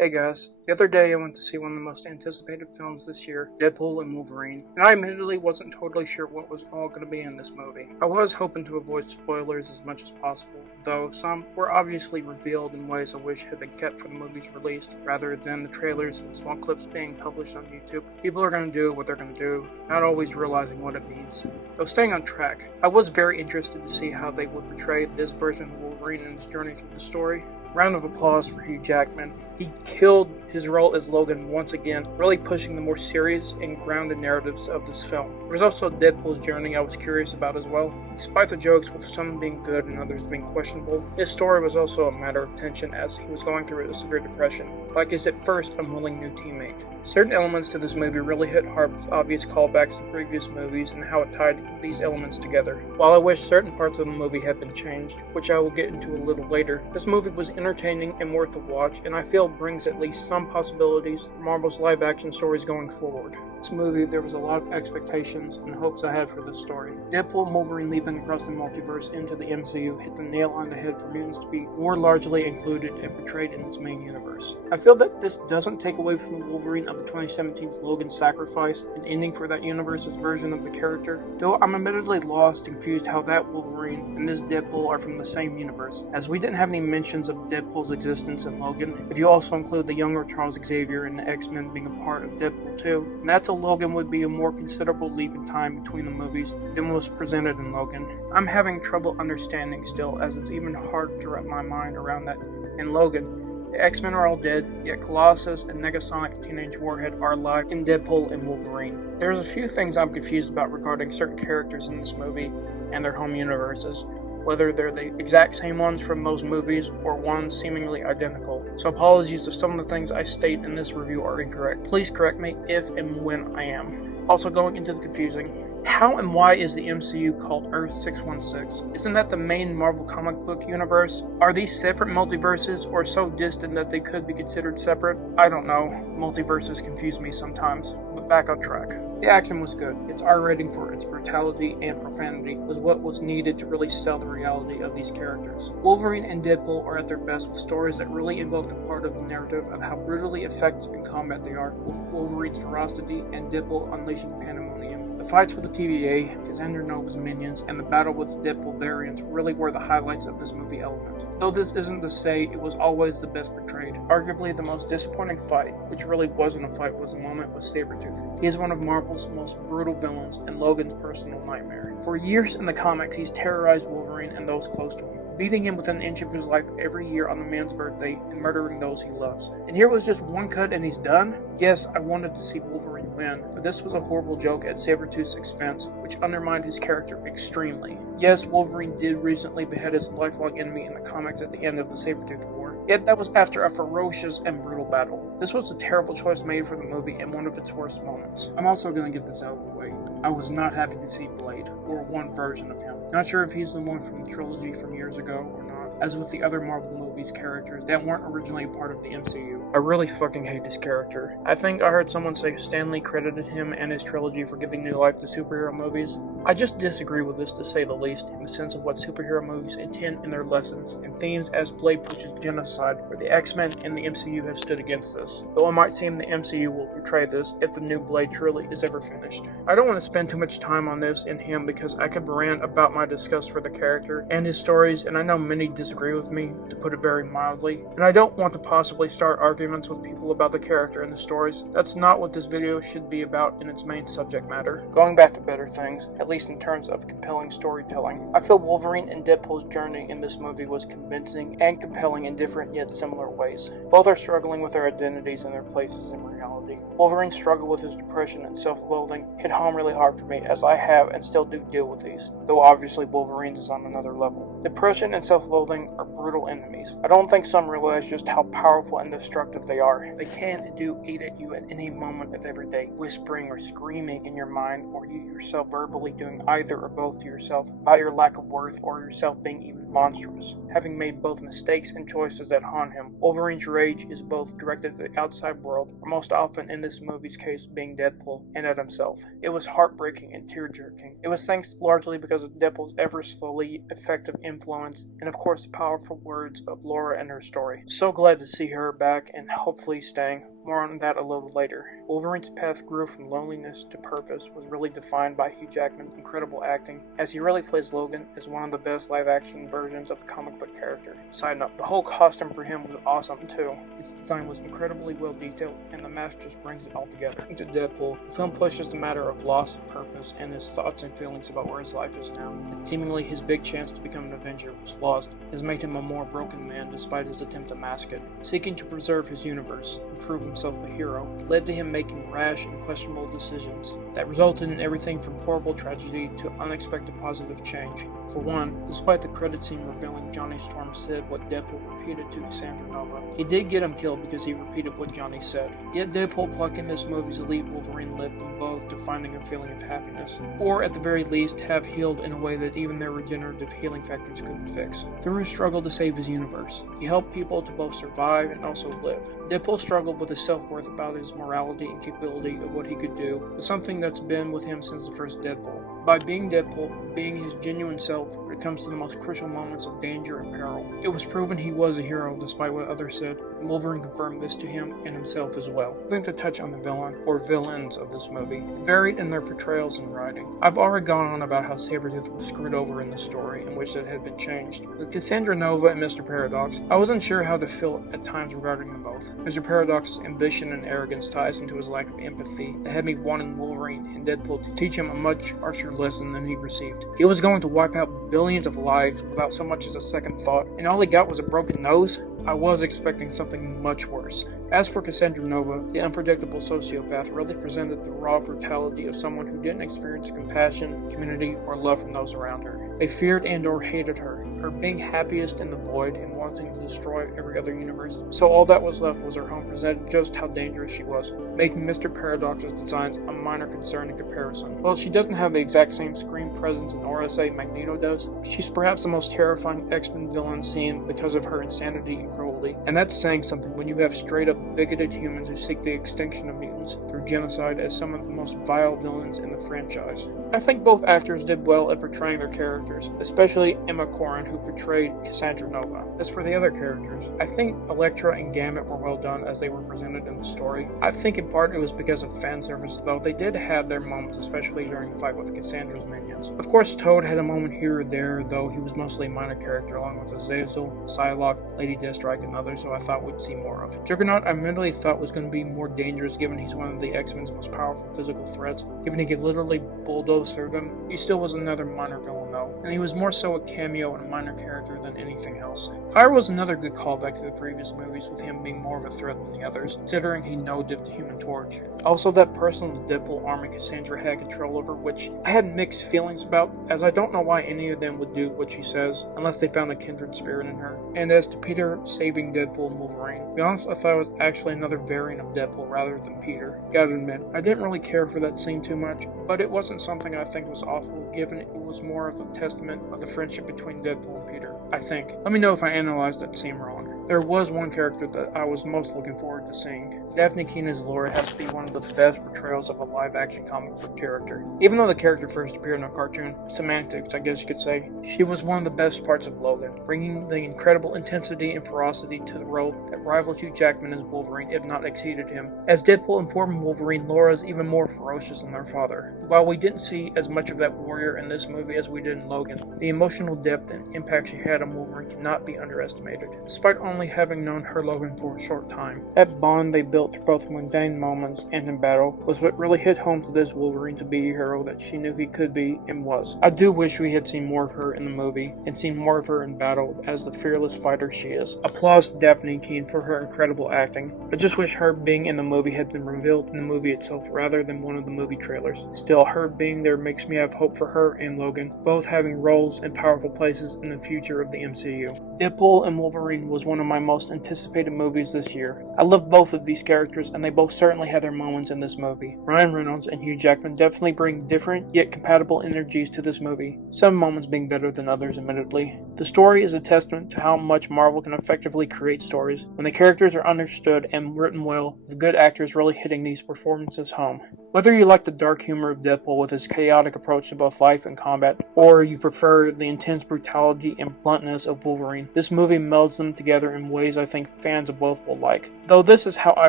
Hey guys, the other day I went to see one of the most anticipated films this year, Deadpool and Wolverine, and I admittedly wasn't totally sure what was all going to be in this movie. I was hoping to avoid spoilers as much as possible, though some were obviously revealed in ways I wish had been kept for the movie's release, rather than the trailers and small clips being published on YouTube. People are going to do what they're going to do, not always realizing what it means. Though staying on track, I was very interested to see how they would portray this version of Wolverine and his journey through the story. Round of applause for Hugh Jackman. He killed his role as Logan once again, really pushing the more serious and grounded narratives of this film. There was also Deadpool's journey I was curious about as well. Despite the jokes with some being good and others being questionable, his story was also a matter of tension as he was going through a severe depression, like his at first unwilling new teammate. Certain elements to this movie really hit hard with obvious callbacks to previous movies and how it tied these elements together. While I wish certain parts of the movie had been changed, which I will get into a little later, this movie was entertaining and worth a watch, and I feel brings at least some possibilities for Marvel's live-action stories going forward. This movie, there was a lot of expectations and hopes I had for this story. Deadpool and Wolverine leaping across the multiverse into the MCU hit the nail on the head for mutants to be more largely included and portrayed in its main universe. I feel that this doesn't take away from the Wolverine of the 2017's Logan sacrifice and ending for that universe's version of the character, though I'm admittedly lost and confused how that Wolverine and this Deadpool are from the same universe, as we didn't have any mentions of Deadpool's existence in Logan. If you also include the younger Charles Xavier and the X-Men being a part of Deadpool 2, and that's Logan would be a more considerable leap in time between the movies than was presented in Logan. I'm having trouble understanding still, as it's even hard to wrap my mind around that. In Logan, the X-Men are all dead, yet Colossus and Negasonic Teenage Warhead are alive in Deadpool and Wolverine. There's a few things I'm confused about regarding certain characters in this movie and their home universes, whether they're the exact same ones from those movies or ones seemingly identical. So apologies if some of the things I state in this review are incorrect. Please correct me if and when I am. Also going into the confusing, how and why is the MCU called Earth 616? Isn't that the main Marvel comic book universe? Are these separate multiverses or so distant that they could be considered separate? I don't know. Multiverses confuse me sometimes. But back on track. The action was good. Its R rating for its brutality and profanity was what was needed to really sell the reality of these characters. Wolverine and Deadpool are at their best with stories that really invoke the part of the narrative of how brutally effective in combat they are, with Wolverine's ferocity and Deadpool unleashing pandemonium. The fights with the TVA, Cassandra Nova's minions, and the battle with the Deadpool variants really were the highlights of this movie element. Though this isn't to say it was always the best portrayed, arguably the most disappointing fight, which really wasn't a fight, was a moment with Sabretooth. He is one of Marvel's most brutal villains and Logan's personal nightmare. For years in the comics, he's terrorized Wolverine and those close to him, beating him within an inch of his life every year on the man's birthday and murdering those he loves. And here was just one cut and he's done? Yes, I wanted to see Wolverine win, but this was a horrible joke at Sabretooth's expense, which undermined his character extremely. Yes, Wolverine did recently behead his lifelong enemy in the comics at the end of the Sabretooth War, yet that was after a ferocious and brutal battle. This was a terrible choice made for the movie and one of its worst moments. I'm also going to get this out of the way. I was not happy to see Blade, or one version of him. Not sure if he's the one from the trilogy from years ago or not. As with the other Marvel movies characters that weren't originally part of the MCU. I really fucking hate this character. I think I heard someone say Stan Lee credited him and his trilogy for giving new life to superhero movies. I just disagree with this to say the least, in the sense of what superhero movies intend in their lessons and themes, as Blade pushes genocide, where the X-Men and the MCU have stood against this. Though it might seem the MCU will portray this if the new Blade trilogy is ever finished. I don't want to spend too much time on this and him because I could rant about my disgust for the character and his stories, and I know many disagree with me, to put it very mildly, and I don't want to possibly start arguments with people about the character and the stories. That's not what this video should be about in its main subject matter. Going back to better things, at least in terms of compelling storytelling, I feel Wolverine and Deadpool's journey in this movie was convincing and compelling in different yet similar ways. Both are struggling with their identities and their places in reality. Wolverine's struggle with his depression and self-loathing hit home really hard for me, as I have and still do deal with these, though obviously Wolverine's is on another level. Depression and self-loathing are brutal enemies. I don't think some realize just how powerful and destructive they are. They can and do eat at you at any moment of every day, whispering or screaming in your mind, or you yourself verbally doing either or both to yourself about your lack of worth or yourself being even monstrous. Having made both mistakes and choices that haunt him, Wolverine's rage is both directed to the outside world, or most often elephant in this movie's case being Deadpool and Ed himself. It was heartbreaking and tear-jerking. It was thanks largely because of Deadpool's ever-slowly effective influence and of course the powerful words of Laura and her story. So glad to see her back and hopefully staying. More on that a little later. Wolverine's path grew from loneliness to purpose was really defined by Hugh Jackman's incredible acting, as he really plays Logan as one of the best live-action versions of the comic book character. Side note, the whole costume for him was awesome too. Its design was incredibly well detailed, and the mask just brings it all together. Into Deadpool, the film pushes the matter of loss of purpose and his thoughts and feelings about where his life is now. And seemingly his big chance to become an Avenger was lost, has made him a more broken man despite his attempt to mask it. Seeking to preserve his universe and prove himself a hero led to him making rash and questionable decisions that resulted in everything from horrible tragedy to unexpected positive change. For one, despite the credit scene revealing Johnny Storm said what Deadpool repeated to Cassandra Nova, he did get him killed because he repeated what Johnny said. Yet Deadpool plucking this movie's elite Wolverine led them both to finding a feeling of happiness, or at the very least have healed in a way that even their regenerative healing factors couldn't fix. Through his struggle to save his universe, he helped people to both survive and also live. Deadpool struggled with his self-worth about his morality and capability of what he could do, but something that's been with him since the first Deadpool. By being Deadpool, being his genuine self, when it comes to the most crucial moments of danger and peril, it was proven he was a hero despite what others said, and Wolverine confirmed this to him and himself as well. I'm going to touch on the villain, or villains, of this movie, varied in their portrayals and writing. I've already gone on about how Sabretooth was screwed over in the story, in which it had been changed. With Cassandra Nova and Mr. Paradox, I wasn't sure how to feel at times regarding them both. Mr. Paradox's ambition and arrogance ties into his lack of empathy that had me wanting Wolverine and Deadpool to teach him a much harsher lesson than he received. He was going to wipe out billions of lives without so much as a second thought, and all he got was a broken nose? I was expecting something much worse. As for Cassandra Nova, the unpredictable sociopath really presented the raw brutality of someone who didn't experience compassion, community, or love from those around her. They feared and or hated her being happiest in the void and wanting to destroy every other universe. So all that was left was her home presented just how dangerous she was, making Mr. Paradox's designs a minor concern in comparison. While she doesn't have the exact same screen presence in RSA Magneto does, she's perhaps the most terrifying X-Men villain seen because of her insanity and cruelty. And that's saying something when you have straight up bigoted humans who seek the extinction of mutants through genocide as some of the most vile villains in the franchise. I think both actors did well at portraying their characters, especially Emma Corrin, who portrayed Cassandra Nova. As for the other characters, I think Elektra and Gambit were well done as they were presented in the story. I think in part it was because of fan service, though they did have their moments, especially during the fight with Cassandra's minions. Of course, Toad had a moment here or there, though he was mostly a minor character along with Azazel, Psylocke, Lady Deathstrike, and others, so I thought we'd see more of. Juggernaut I mentally thought was going to be more dangerous given he's one of the X-Men's most powerful physical threats. Given he could literally bulldoze through them, he still was another minor villain though, and he was more so a cameo and a minor character than anything else. Pyre was another good callback to the previous movies, with him being more of a threat than the others, considering he no-dipped the Human Torch. Also, that personal Deadpool army Cassandra had control over, which I had mixed feelings about, as I don't know why any of them would do what she says, unless they found a kindred spirit in her. And as to Peter saving Deadpool and Wolverine, to be honest, I thought it was actually another variant of Deadpool rather than Peter. Gotta admit, I didn't really care for that scene too much, but it wasn't something I think was awful, given it was more of a testament of the friendship between Deadpool and Peter, I think. Let me know if I analyzed that scene wrong. There was one character that I was most looking forward to seeing. Daphne Keenan's Laura has to be one of the best portrayals of a live-action comic book character. Even though the character first appeared in a cartoon, semantics, I guess you could say, she was one of the best parts of Logan, bringing the incredible intensity and ferocity to the role that rivaled Hugh Jackman as Wolverine, if not exceeded him. As Deadpool informed Wolverine, Laura is even more ferocious than their father. While we didn't see as much of that warrior in this movie as we did in Logan, the emotional depth and impact she had on Wolverine cannot be underestimated. Despite only having known her Logan for a short time, that bond they built through both mundane moments and in battle was what really hit home to this Wolverine to be a hero that she knew he could be and was. I do wish we had seen more of her in the movie and seen more of her in battle as the fearless fighter she is. Applause to Daphne Keene for her incredible acting. I just wish her being in the movie had been revealed in the movie itself rather than one of the movie trailers. Still, her being there makes me have hope for her and Logan, both having roles in powerful places in the future of the MCU. Deadpool and Wolverine was one of my most anticipated movies this year. I love both of these characters, and they both certainly had their moments in this movie. Ryan Reynolds and Hugh Jackman definitely bring different yet compatible energies to this movie, some moments being better than others, admittedly. The story is a testament to how much Marvel can effectively create stories when the characters are understood and written well, with good actors really hitting these performances home. Whether you like the dark humor of Deadpool with his chaotic approach to both life and combat, or you prefer the intense brutality and bluntness of Wolverine, this movie melds them together in ways I think fans of both will like. Though this is how I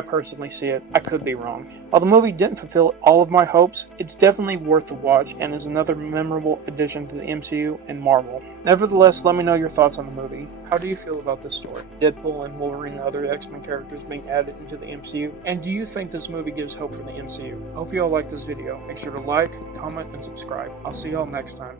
personally see it, I could be wrong. While the movie didn't fulfill all of my hopes, it's definitely worth the watch and is another memorable addition to the MCU and Marvel. Nevertheless, let me know your thoughts on the movie. How do you feel about this story? Deadpool and Wolverine and other X-Men characters being added into the MCU? And do you think this movie gives hope for the MCU? I hope you all liked this video. Make sure to like, comment, and subscribe. I'll see you all next time.